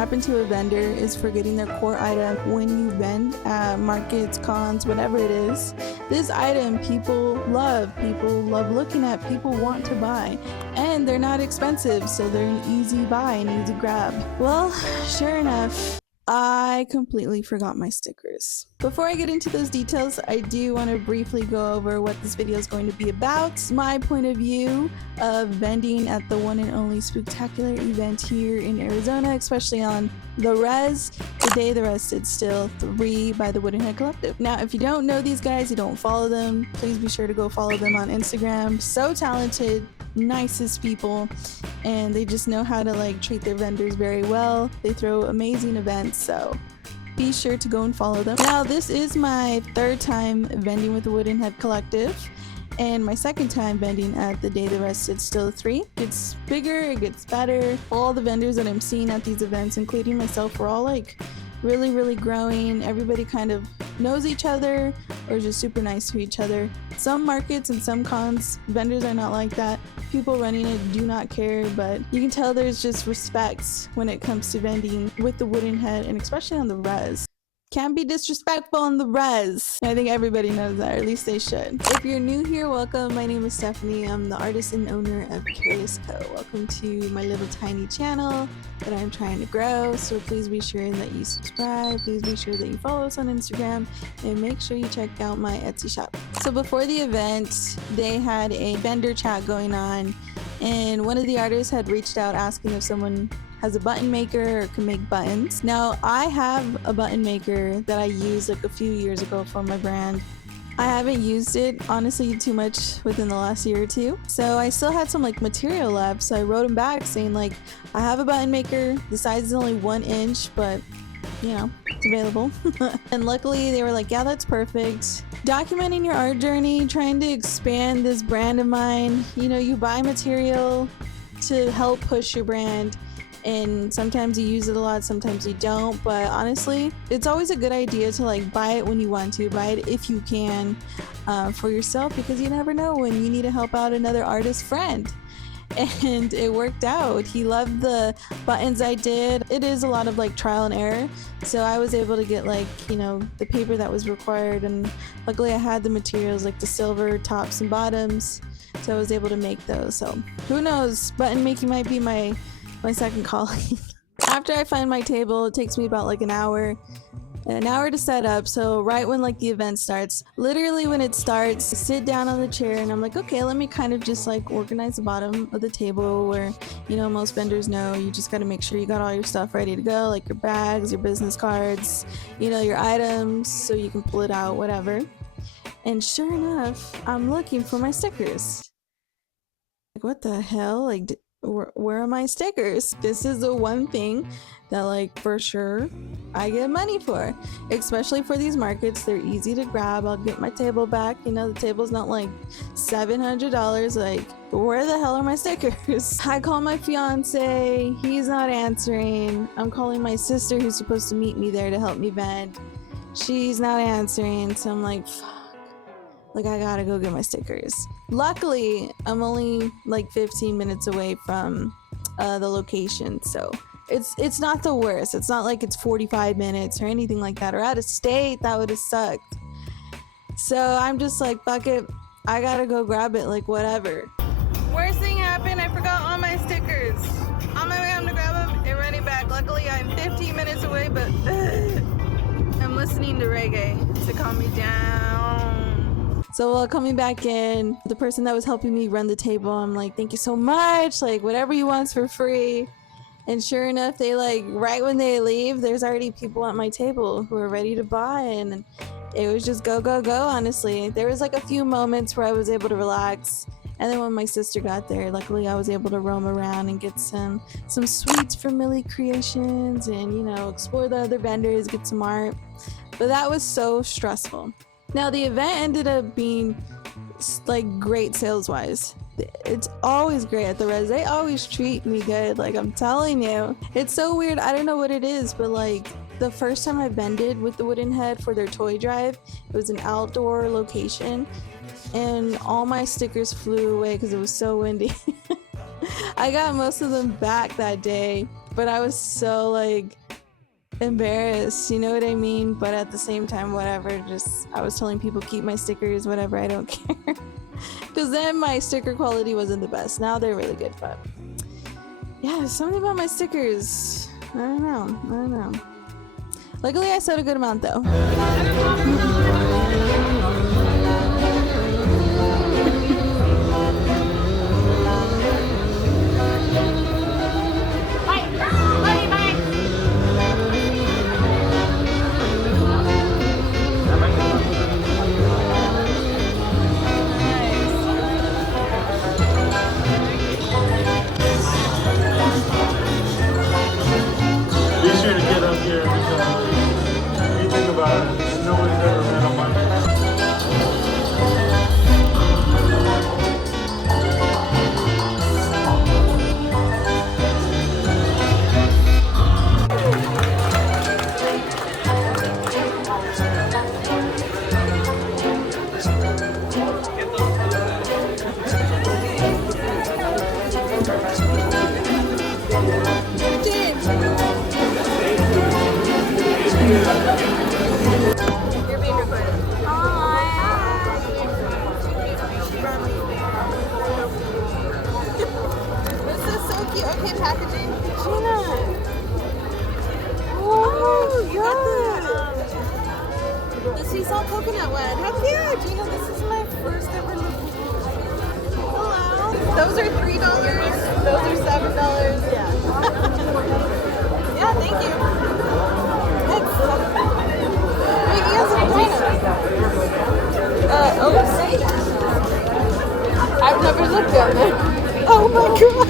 happen to a vendor is forgetting their core item when you vend at markets, cons, whatever it is. This item people love looking at, people want to buy, and they're not expensive, so they're an easy buy, an easy grab. Well, sure enough, I completely forgot my stickers. Before I get into those details, I do want to briefly go over what this video is going to be about, my point of view of vending at the one and only Spooktacular event here in Arizona, especially on the Rez, today the Rez Stood Still 3 by the Woodenhead Collective. Now, if you don't know these guys, you don't follow them, please be sure to go follow them on Instagram. So talented, nicest people, and they just know how to like treat their vendors very well. They throw amazing events, so be sure to go and follow them. Now, this is my third time vending with the Woodenhead Collective and my second time vending at the day the Rez Stood Still 3. It gets bigger, it gets better. All the vendors that I'm seeing at these events, including myself, we're all like really growing. Everybody kind of knows each other or is just super nice to each other. Some markets and some cons, vendors are not like that. People running it do not care, but you can tell there's just respect when it comes to vending with the Woodenhead, and especially on the Rez. Can't be disrespectful on the Rez. I think everybody knows that, or at least they should. If you're new here, welcome. My name is Stephanie. I'm the artist and owner of Careless Co. Welcome to my little tiny channel that I'm trying to grow. So please be sure that you subscribe. Please be sure that you follow us on Instagram, and make sure you check out my Etsy shop. So before the event, they had a vendor chat going on, and one of the artists had reached out asking if someone has a button maker or can make buttons. Now, I have a button maker that I used like a few years ago for my brand. I haven't used it honestly too much within the last year or two, so I still had some like material left, so I wrote them back saying like, I have a button maker, the size is only 1 inch, but you know, it's available. And luckily they were like, yeah, that's perfect. Documenting your art journey, trying to expand this brand of mine. You know, you buy material to help push your brand, and sometimes you use it a lot, sometimes you don't, but honestly it's always a good idea to like buy it when you want to, buy it if you can, for yourself, because you never know when you need to help out another artist friend. And it worked out. He loved the buttons I did. It is a lot of like trial and error, so I was able to get like, you know, the paper that was required, and luckily I had the materials like the silver tops and bottoms, so I was able to make those. So who knows, button making might be my second calling. After I find my table, it takes me about like an hour to set up. So right when like the event starts, literally when it starts, I sit down on the chair and I'm like, okay, let me kind of just like organize the bottom of the table, where, you know, most vendors know you just got to make sure you got all your stuff ready to go, like your bags, your business cards, you know, your items, so you can pull it out, whatever. And sure enough, I'm looking for my stickers. Like, what the hell? Like, where are my stickers? This is the one thing that like for sure I get money for, especially for these markets. They're easy to grab. I'll get my table back, you know, the table's not like $700. Like, where the hell are my stickers? I call my fiance, he's not answering. I'm calling my sister who's supposed to meet me there to help me vend, she's not answering. So I'm like, fuck. Like, I gotta go get my stickers. Luckily, I'm only like 15 minutes away from the location, so it's not the worst. It's not like it's 45 minutes or anything like that, or out of state. That would have sucked. So I'm just like, fuck it, I gotta go grab it, like whatever. Worst thing happened, I forgot all my stickers. On my way home to grab them and running back. Luckily, I'm 15 minutes away, but I'm listening to reggae to calm me down. So while coming back in, the person that was helping me run the table, I'm like, thank you so much, like whatever you want's for free. And sure enough, they like, right when they leave, there's already people at my table who are ready to buy, and it was just go honestly. There was like a few moments where I was able to relax, and then when my sister got there, luckily I was able to roam around and get some sweets from Millie Creations, and you know, explore the other vendors, get some art. But that was so stressful. Now, the event ended up being like great sales wise. It's always great at the Rez. They always treat me good, like I'm telling you. It's so weird, I don't know what it is, but like the first time I vended with the Woodenhead for their toy drive, it was an outdoor location, and all my stickers flew away because it was so windy. I got most of them back that day, but I was so like embarrassed, you know what I mean? But at the same time, whatever, just I was telling people keep my stickers, whatever, I don't care. Because then my sticker quality wasn't the best. Now they're really good, but yeah, something about my stickers. I don't know. Luckily I said a good amount though. Be sure to get up here because if you think about it, nobody's ever been on my Okay, packaging. Gina. Oh, yeah. The sea salt coconut one. How cute, Gina. This is my first ever look. Hello. Those are $3. Those are $7. Yeah. Yeah, thank you. Thanks. Wait, he has a point. I've never looked at it. Oh my god.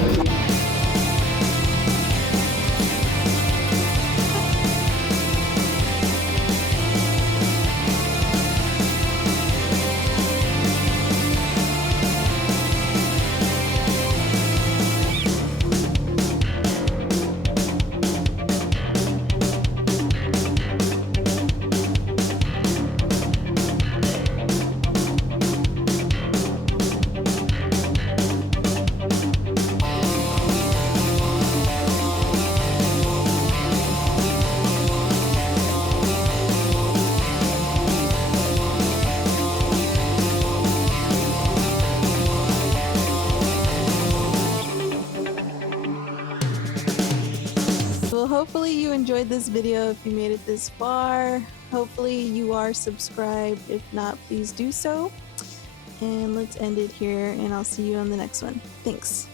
Well, hopefully you enjoyed this video if you made it this far. Hopefully you are subscribed. If not, please do so. And let's end it here, and I'll see you on the next one. Thanks.